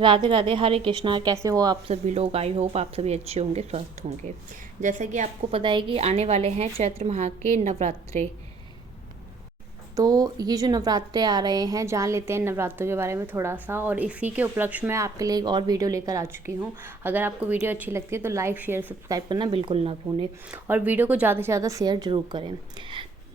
राधे राधे, हरे कृष्णा। कैसे हो आप सभी लोग? आई होप आप सभी अच्छे होंगे, स्वस्थ होंगे। जैसा कि आपको पता है कि आने वाले हैं चैत्र माह के नवरात्रे। तो ये जो नवरात्रे आ रहे हैं, जान लेते हैं नवरात्रों के बारे में थोड़ा सा। और इसी के उपलक्ष्य में आपके लिए एक और वीडियो लेकर आ चुकी हूँ। अगर आपको वीडियो अच्छी लगती है तो लाइक शेयर सब्सक्राइब करना बिल्कुल ना भूलें और वीडियो को ज़्यादा से ज़्यादा शेयर जरूर करें।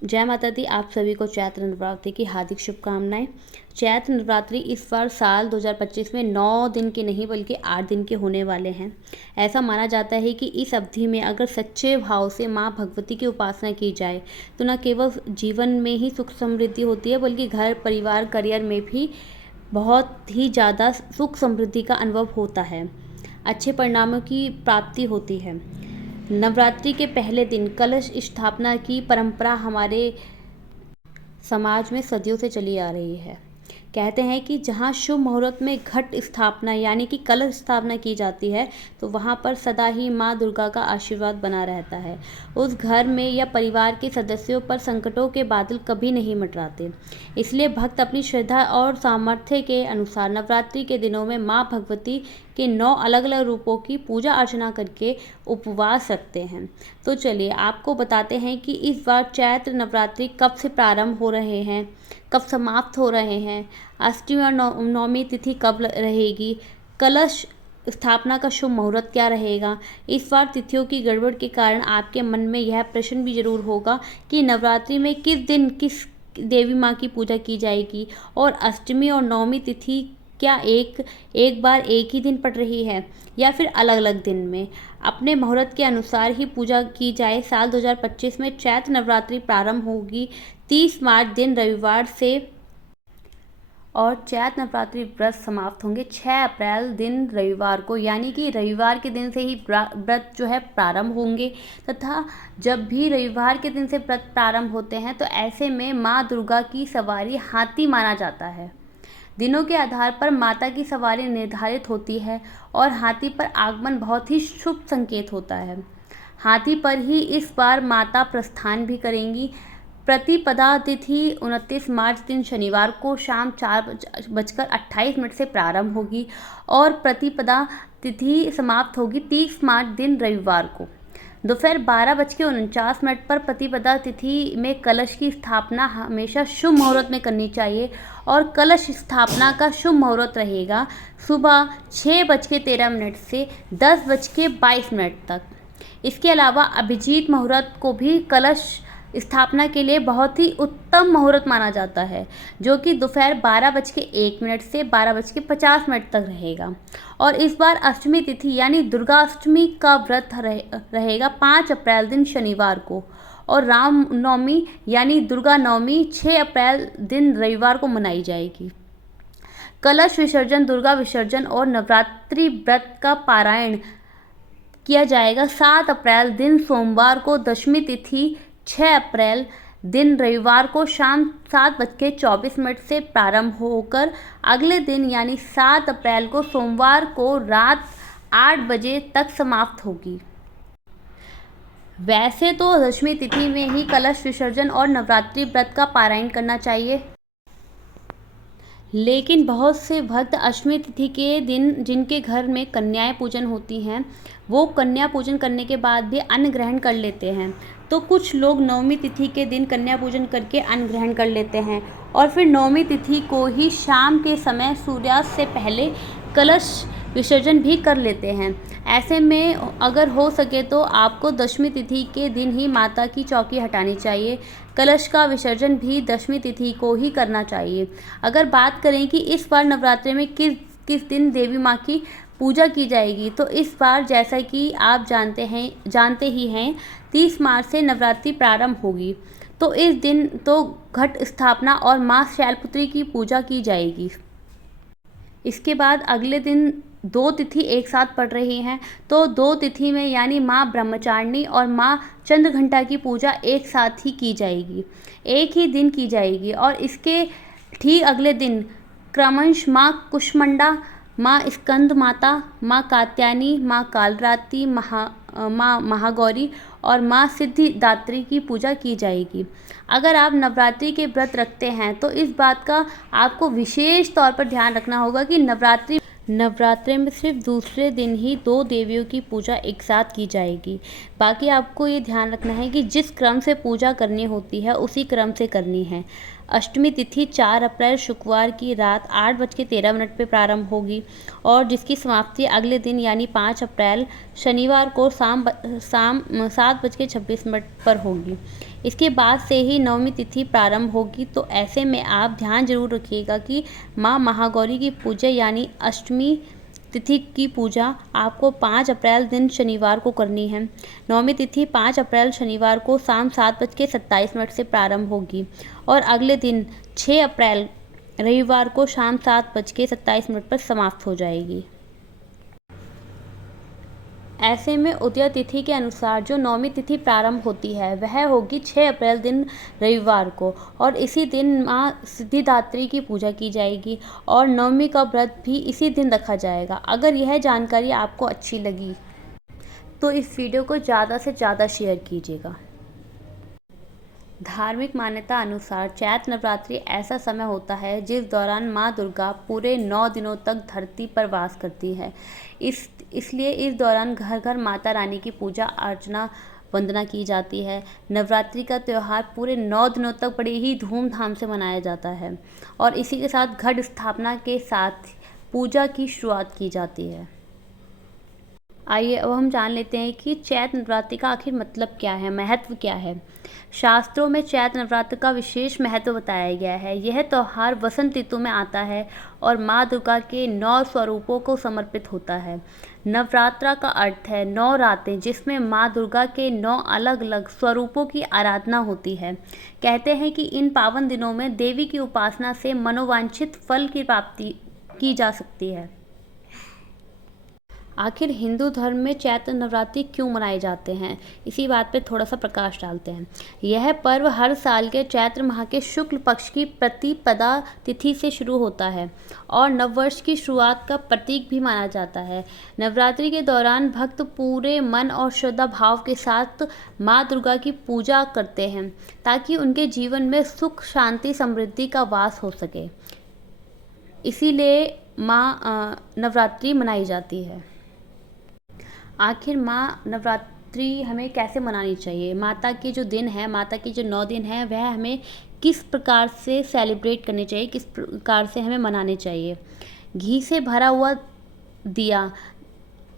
जय माता दी। आप सभी को चैत्र नवरात्रि की हार्दिक शुभकामनाएं। चैत्र नवरात्रि इस बार साल 2025 में 9 दिन के नहीं बल्कि 8 दिन के होने वाले हैं। ऐसा माना जाता है कि इस अवधि में अगर सच्चे भाव से माँ भगवती की उपासना की जाए तो न केवल जीवन में ही सुख समृद्धि होती है बल्कि घर परिवार करियर में भी बहुत ही ज़्यादा सुख समृद्धि का अनुभव होता है। अच्छे परिणामों की प्राप्ति होती है। नवरात्रि के पहले दिन कलश स्थापना की परंपरा हमारे समाज में सदियों से चली आ रही है। कहते हैं कि जहाँ शुभ मुहूर्त में घट स्थापना यानी कि कलश स्थापना की जाती है तो वहाँ पर सदा ही माँ दुर्गा का आशीर्वाद बना रहता है। उस घर में या परिवार के सदस्यों पर संकटों के बादल कभी नहीं मंडराते। इसलिए भक्त अपनी श्रद्धा और सामर्थ्य के अनुसार नवरात्रि के दिनों में माँ भगवती के 9 अलग अलग रूपों की पूजा अर्चना करके उपवास रखते हैं। तो चलिए आपको बताते हैं कि इस बार चैत्र नवरात्रि कब से प्रारंभ हो रहे हैं, कब समाप्त हो रहे हैं, अष्टमी और नवमी तिथि कब रहेगी, कलश स्थापना का शुभ मुहूर्त क्या रहेगा। इस बार तिथियों की गड़बड़ के कारण आपके मन में यह प्रश्न भी जरूर होगा कि नवरात्रि में किस दिन किस देवी माँ की पूजा की जाएगी और अष्टमी और नवमी तिथि क्या एक बार एक ही दिन पड़ रही है या फिर अलग अलग दिन में। अपने मुहूर्त के अनुसार ही पूजा की जाए। साल 2025 में चैत्र नवरात्रि प्रारंभ होगी 30 मार्च दिन रविवार से और चैत्र नवरात्रि व्रत समाप्त होंगे 6 अप्रैल दिन रविवार को, यानी कि रविवार के दिन से ही व्रत जो है प्रारंभ होंगे। तथा जब भी रविवार के दिन से व्रत प्रारंभ होते हैं तो ऐसे में माँ दुर्गा की सवारी हाथी माना जाता है। दिनों के आधार पर माता की सवारी निर्धारित होती है और हाथी पर आगमन बहुत ही शुभ संकेत होता है। हाथी पर ही इस बार माता प्रस्थान भी करेंगी। प्रतिपदा तिथि 29 मार्च दिन शनिवार को शाम 4:28 से प्रारंभ होगी और प्रतिपदा तिथि समाप्त होगी 30 मार्च दिन रविवार को दोपहर 12:49 पर। प्रतिपदा तिथि में कलश की स्थापना हमेशा शुभ मुहूर्त में करनी चाहिए और कलश स्थापना का शुभ मुहूर्त रहेगा सुबह 6:13 से 10:22 तक। इसके अलावा अभिजीत मुहूर्त को भी कलश स्थापना के लिए बहुत ही उत्तम मुहूर्त माना जाता है, जो कि दोपहर 12:01 से 12:50 तक रहेगा। और इस बार अष्टमी तिथि यानी दुर्गा अष्टमी का व्रत रहेगा 5 अप्रैल दिन शनिवार को और राम नवमी यानी दुर्गा नवमी 6 अप्रैल दिन रविवार को मनाई जाएगी। कलश विसर्जन, दुर्गा विसर्जन और नवरात्रि व्रत का पारायण किया जाएगा 7 अप्रैल दिन सोमवार को। दशमी तिथि 6 अप्रैल दिन रविवार को शाम 7:24 से प्रारंभ होकर अगले दिन यानी 7 अप्रैल को सोमवार को रात 8 बजे तक समाप्त होगी। वैसे तो दशमी तिथि में ही कलश विसर्जन और नवरात्रि व्रत का पारायण करना चाहिए, लेकिन बहुत से भक्त अष्टमी तिथि के दिन जिनके घर में कन्याएं पूजन होती हैं वो कन्या पूजन करने के बाद भी अन्न ग्रहण कर लेते हैं। तो कुछ लोग नवमी तिथि के दिन कन्या पूजन करके अन्न ग्रहण कर लेते हैं और फिर नवमी तिथि को ही शाम के समय सूर्यास्त से पहले कलश विसर्जन भी कर लेते हैं। ऐसे में अगर हो सके तो आपको दशमी तिथि के दिन ही माता की चौकी हटानी चाहिए। कलश का विसर्जन भी दशमी तिथि को ही करना चाहिए। अगर बात करें कि इस बार नवरात्रि में किस दिन देवी माँ की पूजा की जाएगी तो इस बार जैसा कि आप जानते ही हैं 30 मार्च से नवरात्रि प्रारंभ होगी। तो इस दिन तो घट स्थापना और माँ शैलपुत्री की पूजा की जाएगी। इसके बाद अगले दिन 2 तिथि एक साथ पड़ रही हैं तो 2 तिथि में यानी माँ ब्रह्मचारिणी और माँ चंद्रघंटा की पूजा एक साथ ही की जाएगी, एक ही दिन की जाएगी। और इसके ठीक अगले दिन क्रमश माँ कुष्मांडा, माँ स्कंद माता, माँ कात्यायनी, माँ कालरात्रि, माँ महागौरी और माँ सिद्धिदात्री की पूजा की जाएगी। अगर आप नवरात्रि के व्रत रखते हैं तो इस बात का आपको विशेष तौर पर ध्यान रखना होगा कि नवरात्रि में सिर्फ दूसरे दिन ही 2 देवियों की पूजा एक साथ की जाएगी। बाकी आपको ये ध्यान रखना है कि जिस क्रम से पूजा करनी होती है उसी क्रम से करनी है। अष्टमी तिथि 4 अप्रैल शुक्रवार की रात 8:13 पे प्रारंभ होगी और जिसकी समाप्ति अगले दिन यानी 5 अप्रैल शनिवार को शाम 7:26 पर होगी। इसके बाद से ही नवमी तिथि प्रारंभ होगी, तो ऐसे में आप ध्यान जरूर रखिएगा कि माँ महागौरी की पूजा यानी अष्टमी तिथि की पूजा आपको 5 अप्रैल दिन शनिवार को करनी है। नवमी तिथि 5 अप्रैल शनिवार को शाम 7:27 से प्रारंभ होगी और अगले दिन 6 अप्रैल रविवार को शाम 7:27 पर समाप्त हो जाएगी। ऐसे में उदय तिथि के अनुसार जो नवमी तिथि प्रारंभ होती है वह होगी 6 अप्रैल दिन रविवार को और इसी दिन माँ सिद्धिदात्री की पूजा की जाएगी और नवमी का व्रत भी इसी दिन रखा जाएगा। अगर यह जानकारी आपको अच्छी लगी तो इस वीडियो को ज़्यादा से ज़्यादा शेयर कीजिएगा। धार्मिक मान्यता अनुसार चैत्र नवरात्रि ऐसा समय होता है जिस दौरान माँ दुर्गा पूरे 9 दिनों तक धरती पर वास करती है। इसलिए इस दौरान घर घर माता रानी की पूजा अर्चना वंदना की जाती है। नवरात्रि का त्यौहार पूरे 9 दिनों तक बड़े ही धूमधाम से मनाया जाता है और इसी के साथ घट स्थापना के साथ पूजा की शुरुआत की जाती है। आइए अब हम जान लेते हैं कि चैत्र नवरात्रि का आखिर मतलब क्या है, महत्व क्या है। शास्त्रों में चैत्र नवरात्र का विशेष महत्व बताया गया है। यह त्यौहार वसंत ऋतु में आता है और माँ दुर्गा के 9 स्वरूपों को समर्पित होता है। नवरात्रा का अर्थ है 9 रातें जिसमें माँ दुर्गा के 9 अलग अलग स्वरूपों की आराधना होती है। कहते हैं कि इन पावन दिनों में देवी की उपासना से मनोवांछित फल की प्राप्ति की जा सकती है। आखिर हिंदू धर्म में चैत्र नवरात्रि क्यों मनाए जाते हैं, इसी बात पे थोड़ा सा प्रकाश डालते हैं। यह पर्व हर साल के चैत्र माह के शुक्ल पक्ष की प्रतिपदा तिथि से शुरू होता है और नववर्ष की शुरुआत का प्रतीक भी माना जाता है। नवरात्रि के दौरान भक्त पूरे मन और श्रद्धा भाव के साथ माँ दुर्गा की पूजा करते हैं ताकि उनके जीवन में सुख शांति समृद्धि का वास हो सके। इसीलिए नवरात्रि मनाई जाती है। आखिर माँ नवरात्रि हमें कैसे मनानी चाहिए, माता के जो दिन है, माता के जो 9 दिन हैं वह हमें किस प्रकार से सेलिब्रेट करने चाहिए, किस प्रकार से हमें मनाने चाहिए। घी से भरा हुआ दिया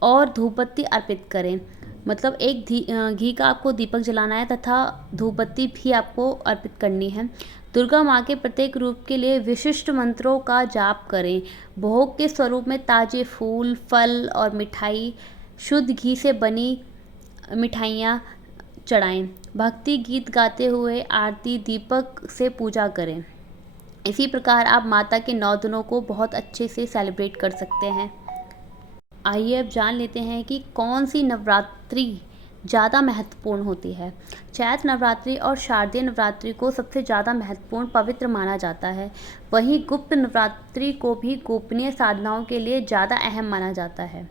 और धूपबत्ती अर्पित करें, मतलब एक घी का आपको दीपक जलाना है तथा धूपबत्ती भी आपको अर्पित करनी है। दुर्गा माँ के प्रत्येक रूप के लिए विशिष्ट मंत्रों का जाप करें। भोग के स्वरूप में ताजे फूल, फल और मिठाई, शुद्ध घी से बनी मिठाइयाँ चढ़ाएं। भक्ति गीत गाते हुए आरती दीपक से पूजा करें। इसी प्रकार आप माता के 9 दिनों को बहुत अच्छे से सेलिब्रेट कर सकते हैं। आइए अब जान लेते हैं कि कौन सी नवरात्रि ज़्यादा महत्वपूर्ण होती है। चैत्र नवरात्रि और शारदीय नवरात्रि को सबसे ज़्यादा महत्वपूर्ण पवित्र माना जाता है। वहीं गुप्त नवरात्रि को भी गोपनीय साधनाओं के लिए ज़्यादा अहम माना जाता है।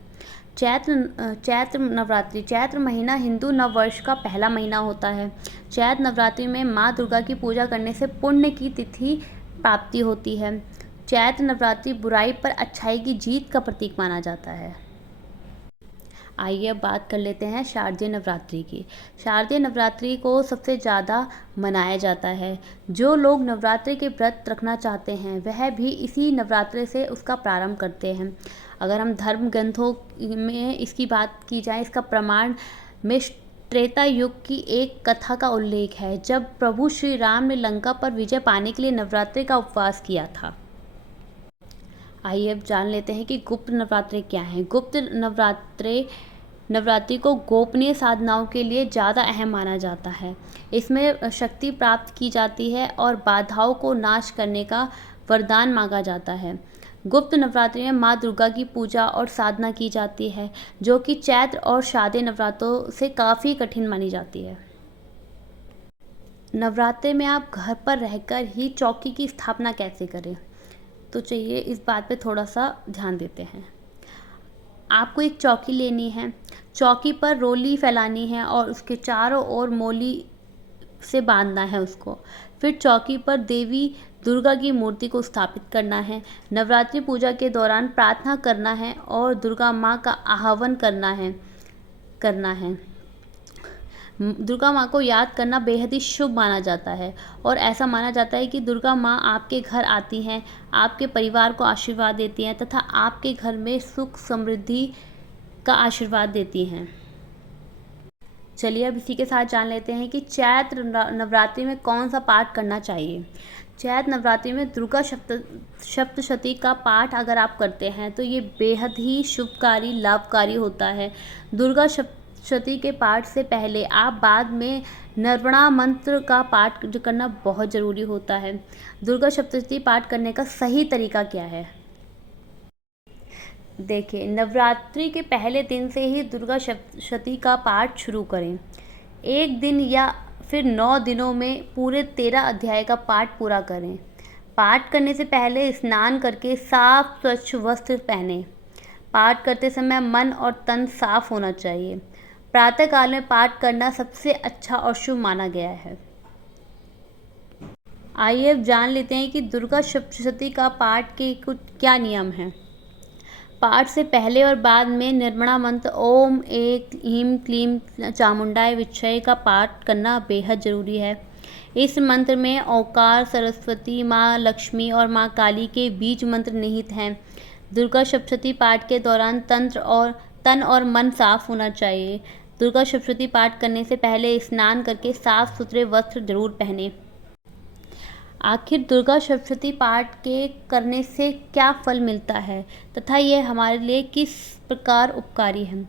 चैत्र नवरात्रि, चैत्र महीना हिंदू नववर्ष का पहला महीना होता है। चैत्र नवरात्रि में माँ दुर्गा की पूजा करने से पुण्य की तिथि प्राप्ति होती है। चैत्र नवरात्रि बुराई पर अच्छाई की जीत का प्रतीक माना जाता है। आइए अब बात कर लेते हैं शारदीय नवरात्रि की। शारदीय नवरात्रि को सबसे ज़्यादा मनाया जाता है। जो लोग नवरात्रि के व्रत रखना चाहते हैं वह भी इसी नवरात्रि से उसका प्रारंभ करते हैं। अगर हम धर्म ग्रंथों में इसकी बात की जाए, इसका प्रमाण में त्रेता युग की एक कथा का उल्लेख है जब प्रभु श्री राम ने लंका पर विजय पाने के लिए नवरात्रि का उपवास किया था। आइए अब जान लेते हैं कि गुप्त नवरात्रि क्या है। गुप्त नवरात्रि को गोपनीय साधनाओं के लिए ज़्यादा अहम माना जाता है। इसमें शक्ति प्राप्त की जाती है और बाधाओं को नाश करने का वरदान मांगा जाता है। गुप्त नवरात्रि में माँ दुर्गा की पूजा और साधना की जाती है जो कि चैत्र और शारदीय नवरात्रों से काफ़ी कठिन मानी जाती है। नवरात्रि में आप घर पर रहकर ही चौकी की स्थापना कैसे करें, तो चलिए इस बात पे थोड़ा सा ध्यान देते हैं। आपको एक चौकी लेनी है, चौकी पर रोली फैलानी है और उसके चारों ओर मोली से बांधना है उसको। फिर चौकी पर देवी दुर्गा की मूर्ति को स्थापित करना है। नवरात्रि पूजा के दौरान प्रार्थना करना है और दुर्गा माँ का आह्वान करना है। दुर्गा माँ को याद करना बेहद ही शुभ माना जाता है और ऐसा माना जाता है कि दुर्गा माँ आपके घर आती हैं, आपके परिवार को आशीर्वाद देती हैं तथा आपके घर में सुख समृद्धि का आशीर्वाद देती हैं। चलिए अब इसी के साथ जान लेते हैं कि चैत्र नवरात्रि में कौन सा पाठ करना चाहिए। चैत्र नवरात्रि में दुर्गा सप्तशती का पाठ अगर आप करते हैं तो ये बेहद ही शुभकारी लाभकारी होता है। दुर्गा सप्तशती के पाठ से पहले आप बाद में नर्मणा मंत्र का पाठ करना बहुत ज़रूरी होता है। दुर्गा सप्तशती पाठ करने का सही तरीका क्या है? देखिए, नवरात्रि के पहले दिन से ही दुर्गा सप्तशती का पाठ शुरू करें। एक दिन या फिर 9 दिनों में पूरे 13 अध्याय का पाठ पूरा करें। पाठ करने से पहले स्नान करके साफ स्वच्छ वस्त्र पहनें। पाठ करते समय मन और तन साफ होना चाहिए। प्रातःकाल में पाठ करना सबसे अच्छा और शुभ माना गया है। आइए अब जान लेते हैं कि दुर्गा सप्तशती का पाठ के कुछ क्या नियम हैं। पाठ से पहले और बाद में निर्मणा मंत्र ओम एक ह्रीं क्लीं चामुंडाय विच्छय का पाठ करना बेहद ज़रूरी है। इस मंत्र में ओंकार, सरस्वती, माँ लक्ष्मी और माँ काली के बीज मंत्र निहित हैं। दुर्गा सप्तशती पाठ के दौरान तन और मन साफ होना चाहिए। दुर्गा सप्तशती पाठ करने से पहले स्नान करके साफ सुथरे वस्त्र जरूर पहनें। आखिर दुर्गा सप्तशती पाठ के करने से क्या फल मिलता है तथा यह हमारे लिए किस प्रकार उपकारी है?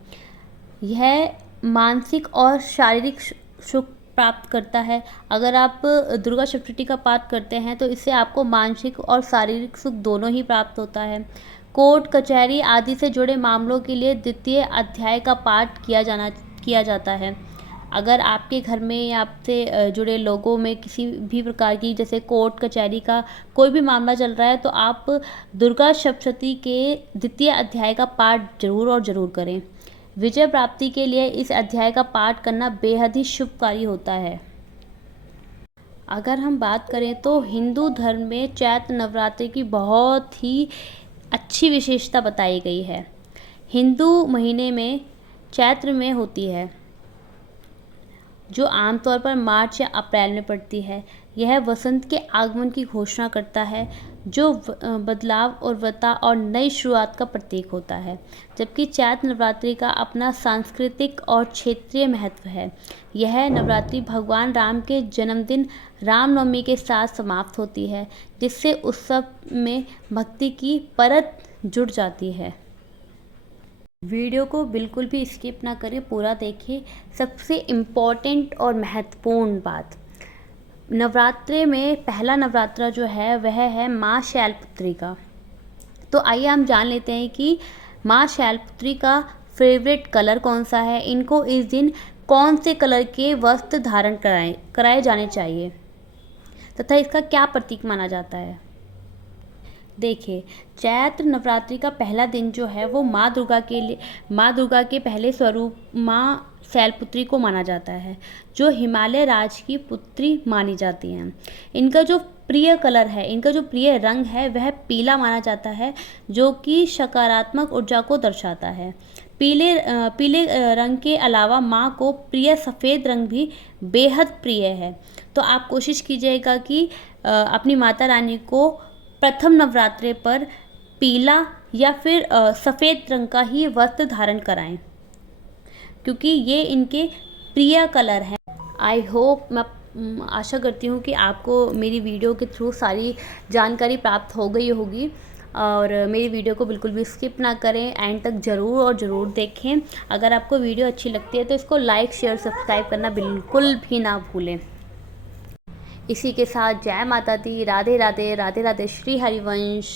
यह मानसिक और शारीरिक सुख प्राप्त करता है। अगर आप दुर्गा सप्तशती का पाठ करते हैं तो इससे आपको मानसिक और शारीरिक सुख दोनों ही प्राप्त होता है। कोर्ट कचहरी आदि से जुड़े मामलों के लिए द्वितीय अध्याय का पाठ किया जाता है। अगर आपके घर में या आपसे जुड़े लोगों में किसी भी प्रकार की जैसे कोर्ट कचहरी का कोई भी मामला चल रहा है तो आप दुर्गा सप्तशती के द्वितीय अध्याय का पाठ ज़रूर करें। विजय प्राप्ति के लिए इस अध्याय का पाठ करना बेहद ही शुभकारी होता है। अगर हम बात करें तो हिंदू धर्म में चैत्र नवरात्रि की बहुत ही अच्छी विशेषता बताई गई है। हिंदू महीने में चैत्र में होती है जो आमतौर पर मार्च या अप्रैल में पड़ती है। यह वसंत के आगमन की घोषणा करता है जो बदलाव उर्वरता और नई शुरुआत का प्रतीक होता है। जबकि चैत्र नवरात्रि का अपना सांस्कृतिक और क्षेत्रीय महत्व है। यह नवरात्रि भगवान राम के जन्मदिन रामनवमी के साथ समाप्त होती है जिससे उत्सव में भक्ति की परत जुड़ जाती है। वीडियो को बिल्कुल भी स्किप ना करें, पूरा देखिए। सबसे इम्पॉर्टेंट और महत्वपूर्ण बात, नवरात्रे में पहला नवरात्रा जो है वह है माँ शैलपुत्री का। तो आइए हम जान लेते हैं कि माँ शैलपुत्री का फेवरेट कलर कौन सा है। इनको इस दिन कौन से कलर के वस्त्र धारण कराए जाने चाहिए तथा इसका क्या प्रतीक माना जाता है। देखिए, चैत्र नवरात्रि का पहला दिन जो है वो माँ दुर्गा के पहले स्वरूप माँ शैलपुत्री को माना जाता है जो हिमालय राज की पुत्री मानी जाती हैं। इनका जो प्रिय कलर है, इनका जो प्रिय रंग है वह पीला माना जाता है जो कि सकारात्मक ऊर्जा को दर्शाता है। पीले रंग के अलावा माँ को प्रिय सफ़ेद रंग भी बेहद प्रिय है। तो आप कोशिश कीजिएगा कि अपनी माता रानी को प्रथम नवरात्रे पर पीला या फिर सफ़ेद रंग का ही वस्त्र धारण कराएं क्योंकि ये इनके प्रिय कलर हैं। आई होप, मैं आशा करती हूँ कि आपको मेरी वीडियो के थ्रू सारी जानकारी प्राप्त हो गई होगी और मेरी वीडियो को बिल्कुल भी स्किप ना करें, एंड तक ज़रूर देखें। अगर आपको वीडियो अच्छी लगती है तो इसको लाइक शेयर सब्सक्राइब करना बिल्कुल भी ना भूलें। इसी के साथ जय माता दी, राधे राधे, राधे राधे, श्री हरिवंश।